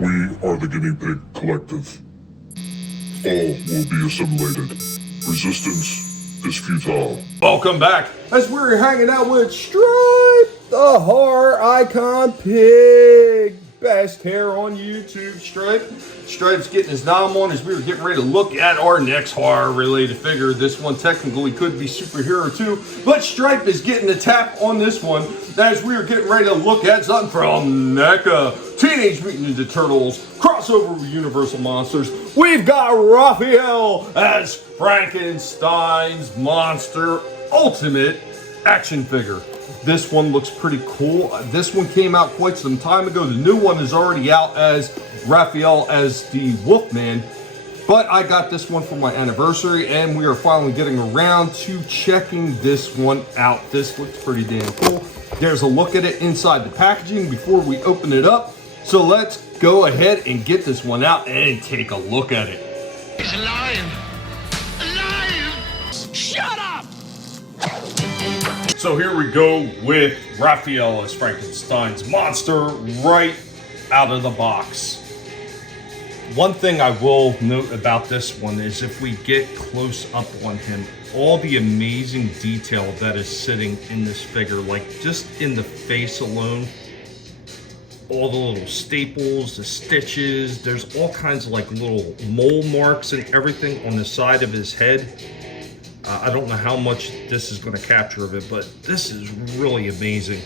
We are the Guinea Pig Collective. All will be assimilated. Resistance is futile. Welcome back as we're hanging out with Stripe, the horror icon pig. Best hair on YouTube, Stripe. Stripe's getting his nom on as we were getting ready to look at our next horror-related figure. This one technically could be superhero too, but Stripe is getting the tap on this one as we were getting ready to look at something from Neca. Teenage Mutant Ninja Turtles, crossover with Universal Monsters. We've got Raphael as Frankenstein's monster ultimate action figure. This one looks pretty cool. This one came out quite some time ago. The new one is already out as Raphael as the Wolfman. But I got this one for my anniversary and we are finally getting around to checking this one out. This looks pretty damn cool. There's a look at it inside the packaging before we open it up. So let's go ahead and get this one out and take a look at it. He's alive! Alive! Shut up! So here we go with Raphael as Frankenstein's monster right out of the box. One thing I will note about this one is if we get close up on him, all the amazing detail that is sitting in this figure, like just in the face alone, all the little staples, the stitches, there's all kinds of like little mole marks and everything on the side of his head. I don't know how much this is going to capture of it, but this is really amazing.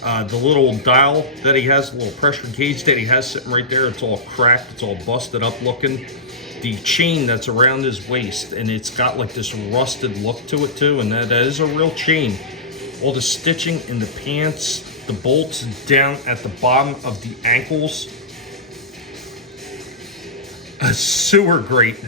The little dial that he has, the little pressure gauge that he has sitting right there, it's all cracked, it's all busted up looking. The chain that's around his waist, and it's got like this rusted look to it too, and that is a real chain. All the stitching in the pants, the bolts down at the bottom of the ankles. A sewer grate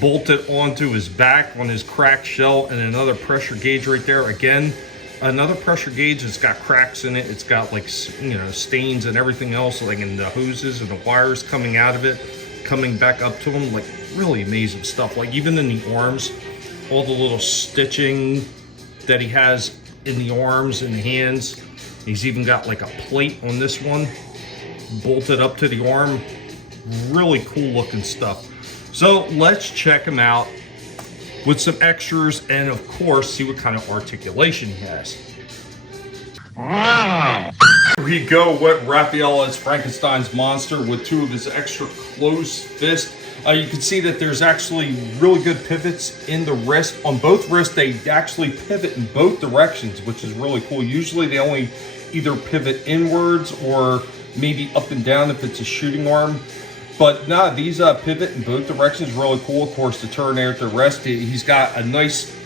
bolted onto his back on his cracked shell, and another pressure gauge right there. Again, another pressure gauge that's got cracks in it. It's got like, you know, stains and everything else, like in the hoses and the wires coming out of it, coming back up to him. Like really amazing stuff. Like even in the arms, all the little stitching that he has in the arms and the hands. He's even got like a plate on this one bolted up to the arm. Really cool looking stuff. So let's check him out with some extras and of course see what kind of articulation he has. Here we go with Raphael as Frankenstein's monster with two of his extra closed fists. You can see that there's actually really good pivots in the wrist. On both wrists, they actually pivot in both directions, which is really cool. Usually they only either pivot inwards or maybe up and down if it's a shooting arm. But no, these pivot in both directions, really cool. Of course, the turn there at the wrist, he's got a nice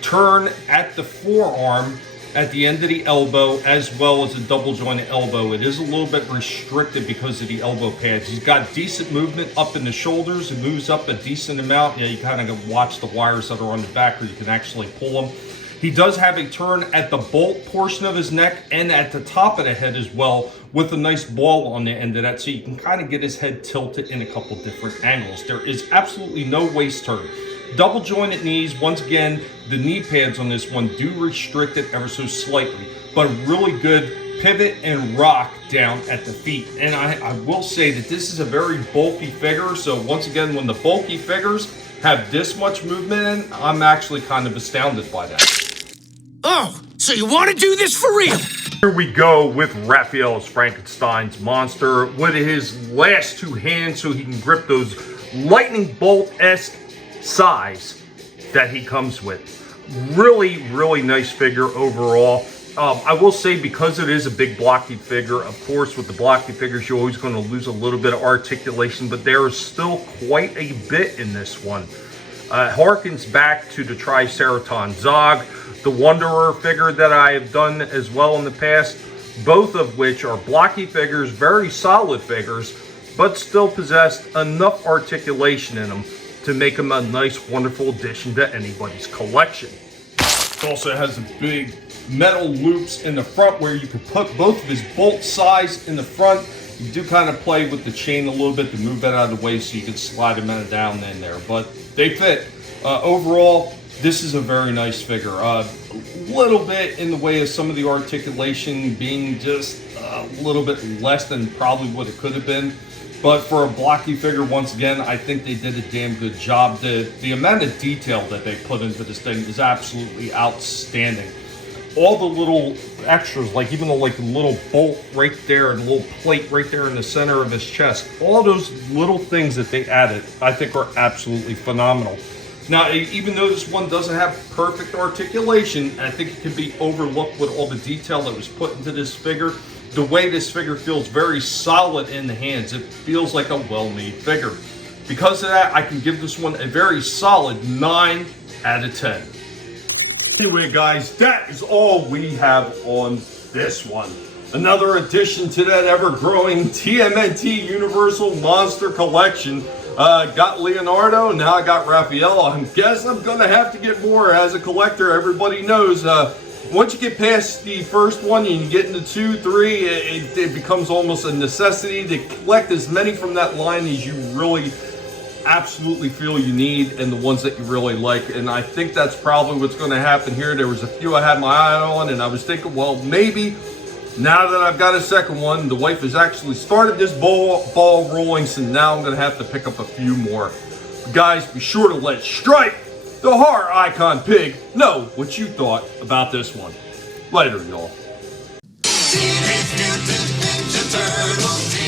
turn at the forearm at the end of the elbow, as well as a double jointed elbow. It is a little bit restricted because of the elbow pads. He's got decent movement up in the shoulders. It moves up a decent amount. You kind of watch the wires that are on the back where you can actually pull them. He does have a turn at the bolt portion of his neck and at the top of the head as well, with a nice ball on the end of that, so you can kind of get his head tilted in a couple different angles. There is absolutely no waist turn. Double jointed knees. Once again, the knee pads on this one do restrict it ever so slightly, but really good pivot and rock down at the feet. And I will say that this is a very bulky figure, so once again, when the bulky figures have this much movement in, I'm actually kind of astounded by that. Oh, so you want to do this for real? Here we go with Raphael's Frankenstein's monster with his last two hands so he can grip those lightning bolt-esque size that he comes with. Really, really nice figure overall. I will say, because it is a big blocky figure, of course with the blocky figures you're always going to lose a little bit of articulation, but there is still quite a bit in this one. Harkens back to the Triceratops Zog, the Wondershare figure that I have done as well in the past, both of which are blocky figures, very solid figures, but still possess enough articulation in them to make them a nice, wonderful addition to anybody's collection. It also has the big metal loops in the front where you can put both of his bolt size in the front. You do kind of play with the chain a little bit to move that out of the way so you can slide them down in there, but they fit. Overall, this is a very nice figure. little bit in the way of some of the articulation being just a little bit less than probably what it could have been. But for a blocky figure, once again, I think they did a damn good job. The amount of detail that they put into this thing is absolutely outstanding. All the little extras, like even the little bolt right there and little plate right there in the center of his chest, all those little things that they added, I think are absolutely phenomenal. Now, even though this one doesn't have perfect articulation, I think it can be overlooked with all the detail that was put into this figure. The way this figure feels very solid in the hands. It feels like a well-made figure. Because of that, I can give this one a very solid 9 out of 10. Anyway, guys, that is all we have on this one. Another addition to that ever-growing TMNT Universal Monster Collection. Got Leonardo, now I got Raphael. I guess I'm going to have to get more as a collector. Everybody knows once you get past the first one and you get into 2, 3, it becomes almost a necessity to collect as many from that line as you really absolutely feel you need, and the ones that you really like. And I think that's probably what's going to happen here. There was a few I had my eye on, and I was thinking, well, maybe now that I've got a second one, the wife has actually started this ball rolling, so now I'm going to have to pick up a few more. Guys, be sure to let Stripe, the horror icon pig, know what you thought about this one. Later, y'all. Teenage Mutant Ninja Turtles.